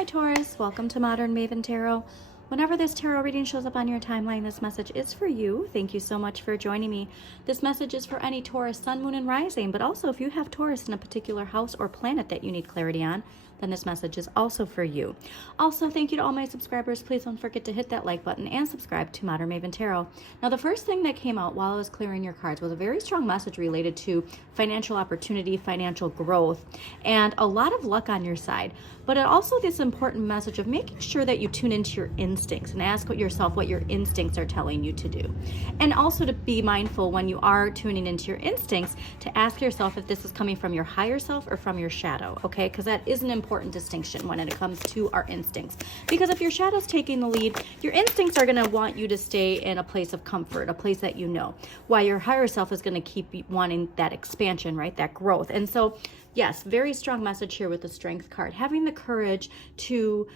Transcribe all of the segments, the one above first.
Hi Taurus, welcome to Modern Maven Tarot. Whenever this tarot reading shows up on your timeline, this message is for you. Thank you so much for joining me. This message is for any Taurus, Sun, Moon, and Rising, but also if you have Taurus in a particular house or planet that you need clarity on, then this message is also for you. Also, thank you to all my subscribers. Please don't forget to hit that like button and subscribe to Modern Maven Tarot. Now, the first thing that came out while I was clearing your cards was a very strong message related to financial opportunity, financial growth, and a lot of luck on your side. But it also this important message of making sure that you tune into your instincts and ask yourself what your instincts are telling you to do. And also to be mindful when you are tuning into your instincts to ask yourself if this is coming from your higher self or from your shadow, okay? Because that is an important distinction when it comes to our instincts. Because if your shadow's taking the lead, your instincts are going to want you to stay in a place of comfort, a place that you know, while your higher self is going to keep wanting that expansion, right? That growth. And so, yes, very strong message here with the Strength card. Having the courage to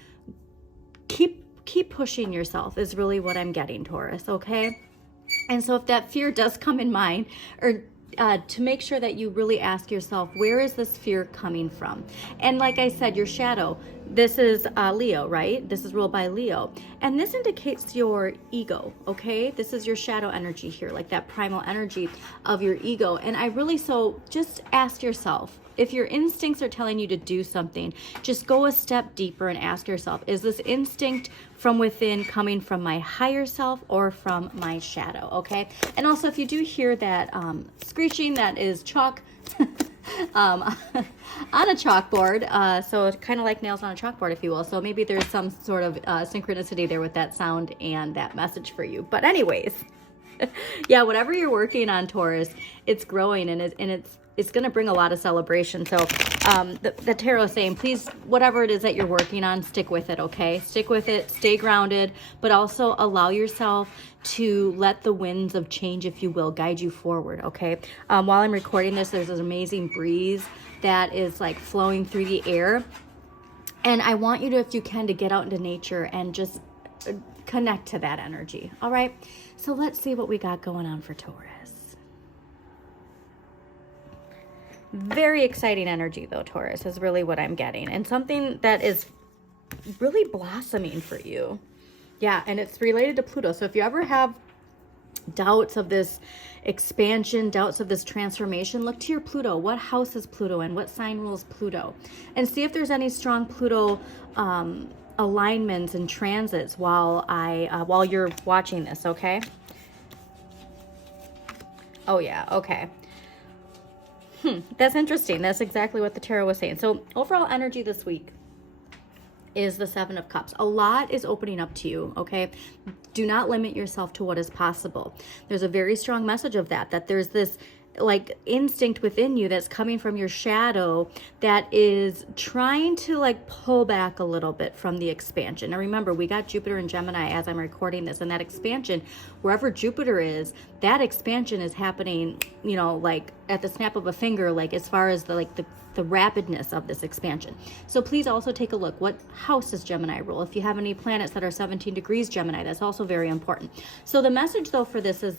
keep pushing yourself is really what I'm getting, Taurus, okay? And so if that fear does come in mind, or to make sure that you really ask yourself, where is this fear coming from? And like I said, your shadow, this is Leo, right? This is ruled by Leo. And this indicates your ego, okay? This is your shadow energy here, like that primal energy of your ego. And I really, so just ask yourself, if your instincts are telling you to do something, just go a step deeper and ask yourself, is this instinct from within coming from my higher self or from my shadow, okay? And also, if you do hear that screeching, that is chalk on a chalkboard, so it's kind of like nails on a chalkboard, if you will. So maybe there's some sort of synchronicity there with that sound and that message for you. But anyways, yeah, whatever you're working on, Taurus, it's growing and it's going to bring a lot of celebration. So the tarot is saying, please, whatever it is that you're working on, stick with it, okay? Stick with it, stay grounded, but also allow yourself to let the winds of change, if you will, guide you forward, okay? While I'm recording this, there's this amazing breeze that is like flowing through the air. And I want you to, if you can, to get out into nature and just connect to that energy, all right? So let's see what we got going on for Taurus. Very exciting energy, though, Taurus, is really what I'm getting. And something that is really blossoming for you. Yeah, and it's related to Pluto. So if you ever have doubts of this expansion, doubts of this transformation, look to your Pluto. What house is Pluto in? What sign rules Pluto? And see if there's any strong Pluto alignments and transits while you're watching this, okay? Oh, yeah, okay. That's interesting. That's exactly what the tarot was saying. So overall energy this week is the Seven of Cups. A lot is opening up to you, okay? Do not limit yourself to what is possible. There's a very strong message of that there's this like instinct within you that's coming from your shadow that is trying to like pull back a little bit from the expansion. Now remember, we got Jupiter and Gemini as I'm recording this, and that expansion, wherever Jupiter is, that expansion is happening, you know, like at the snap of a finger, like as far as the rapidness of this expansion. So please also take a look. What house does Gemini rule? If you have any planets that are 17 degrees Gemini, that's also very important. So the message though for this is,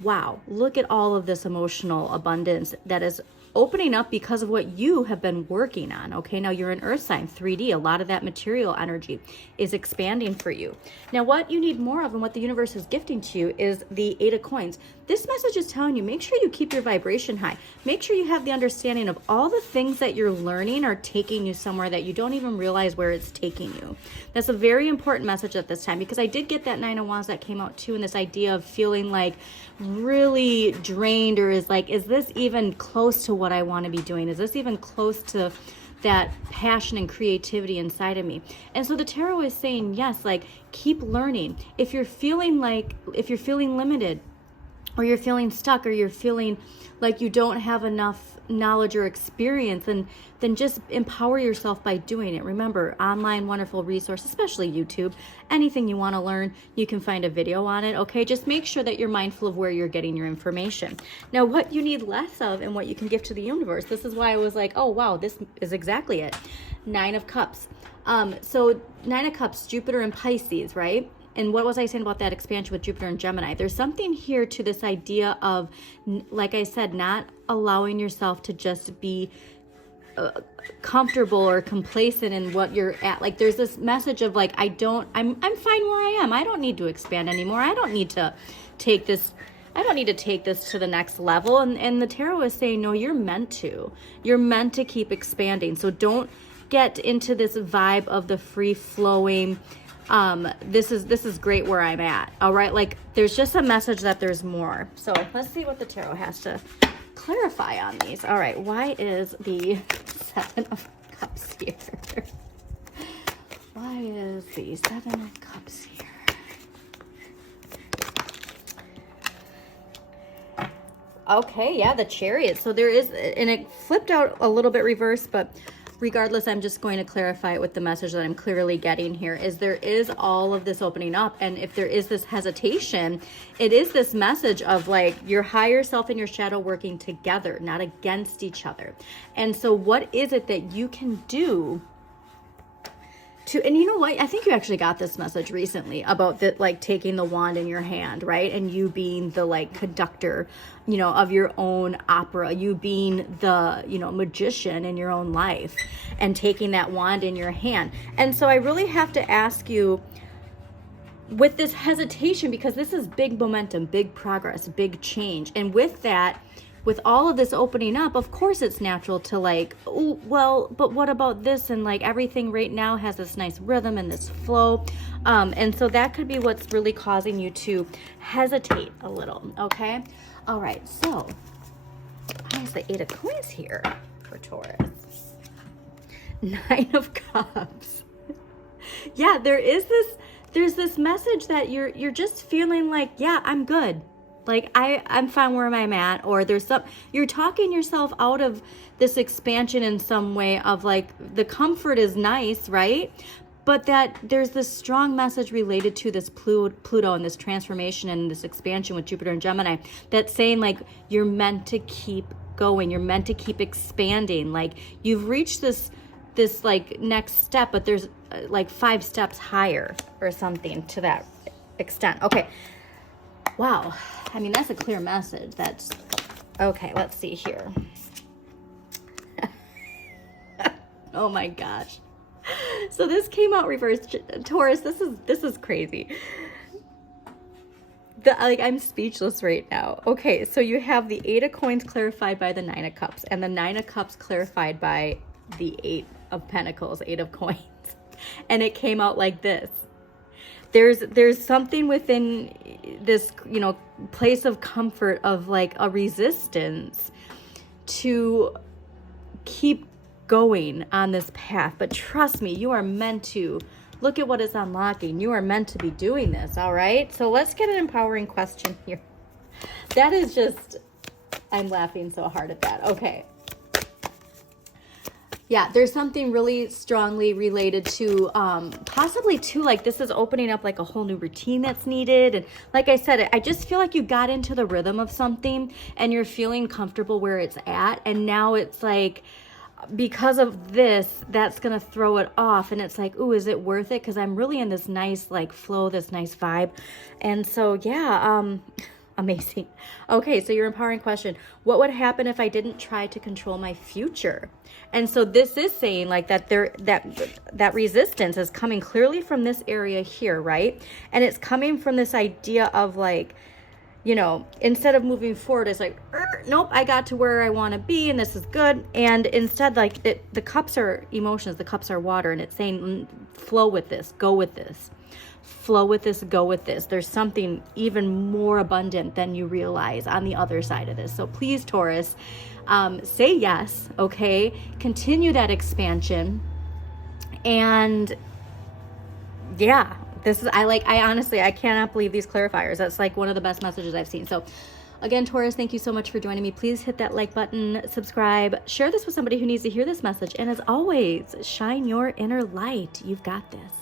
wow, look at all of this emotional abundance that is opening up because of what you have been working on, okay? Now you're an earth sign, 3D. A lot of that material energy is expanding for you. Now what you need more of and what the universe is gifting to you is the Eight of Coins. This message is telling you, make sure you keep your vibration high. Make sure you have the understanding of all the things that you're learning are taking you somewhere that you don't even realize where it's taking you. That's a very important message at this time, because I did get that Nine of Wands that came out too, and this idea of feeling like really drained, or is this even close to what I want to be doing? Is this even close to that passion and creativity inside of me? And so the tarot is saying, yes, like keep learning. If you're feeling limited, or you're feeling stuck, or you're feeling like you don't have enough knowledge or experience, then just empower yourself by doing it. Remember, online wonderful resource, especially YouTube. Anything you want to learn, you can find a video on it, okay? Just make sure that you're mindful of where you're getting your information. Now, what you need less of and what you can give to the universe. This is why I was like, oh, wow, this is exactly it. Nine of Cups. So Nine of Cups, Jupiter and Pisces, right? And what was I saying about that expansion with Jupiter and Gemini? There's something here to this idea of, like I said, not allowing yourself to just be comfortable or complacent in what you're at. Like there's this message of like, I'm fine where I am. I don't need to expand anymore. I don't need to take this to the next level. And the tarot is saying, no, you're meant to. You're meant to keep expanding. So don't get into this vibe of the free flowing, this is great where I'm at. All right. Like there's just a message that there's more. So let's see what the tarot has to clarify on these. All right. Why is the Seven of Cups here? Why is the Seven of Cups here? Okay, yeah, the Chariot. So there is, and it flipped out a little bit reversed, but regardless, I'm just going to clarify it with the message that I'm clearly getting here, is there is all of this opening up. And if there is this hesitation, it is this message of like your higher self and your shadow working together, not against each other. And so what is it that you can do to, and you know what, I think you actually got this message recently about that, like taking the wand in your hand, right? And you being the like conductor, you know, of your own opera, you being the, you know, magician in your own life and taking that wand in your hand. And so I really have to ask you, with this hesitation, because this is big momentum, big progress, big change. And with that, with all of this opening up, of course it's natural to like, oh, well, but what about this? And like everything right now has this nice rhythm and this flow. And so that could be what's really causing you to hesitate a little. Okay. All right. So why is the Eight of Coins here for Taurus? Nine of Cups. Yeah, there's this message that you're just feeling like, yeah, I'm good. Like I'm fine where I'm at, or you're talking yourself out of this expansion in some way of like the comfort is nice, right? But that there's this strong message related to this Pluto and this transformation and this expansion with Jupiter and Gemini that's saying like you're meant to keep going, you're meant to keep expanding. Like you've reached this like next step, but there's like 5 steps higher or something to that extent. Okay. Wow. I mean, that's a clear message. That's okay. Let's see here. Oh my gosh. So this came out reversed. Taurus, this is crazy. I'm speechless right now. Okay, so you have the Eight of Coins clarified by the Nine of Cups, and the Nine of Cups clarified by the Eight of Pentacles, Eight of Coins. And it came out like this. There's something within this, you know, place of comfort of like a resistance to keep going on this path. But trust me, you are meant to. Look at what it's unlocking. You are meant to be doing this, all right? So let's get an empowering question here. That is just, I'm laughing so hard at that. Okay. Yeah, there's something really strongly related to possibly too, like this is opening up like a whole new routine that's needed. And like I said, I just feel like you got into the rhythm of something and you're feeling comfortable where it's at. And now it's like, because of this, that's going to throw it off. And it's like, ooh, is it worth it? Because I'm really in this nice like flow, this nice vibe. And so, yeah, amazing. Okay, so your empowering question. What would happen if I didn't try to control my future? And so this is saying like that that resistance is coming clearly from this area here, right? And it's coming from this idea of like, you know, instead of moving forward, it's like, nope, I got to where I want to be and this is good. And instead, like the cups are emotions, the cups are water, and it's saying flow with this, go with this. Flow with this, go with this. There's something even more abundant than you realize on the other side of this. So please, Taurus, say yes, okay? Continue that expansion. And yeah, I honestly, I cannot believe these clarifiers. That's like one of the best messages I've seen. So again, Taurus, thank you so much for joining me. Please hit that like button, subscribe, share this with somebody who needs to hear this message. And as always, shine your inner light. You've got this.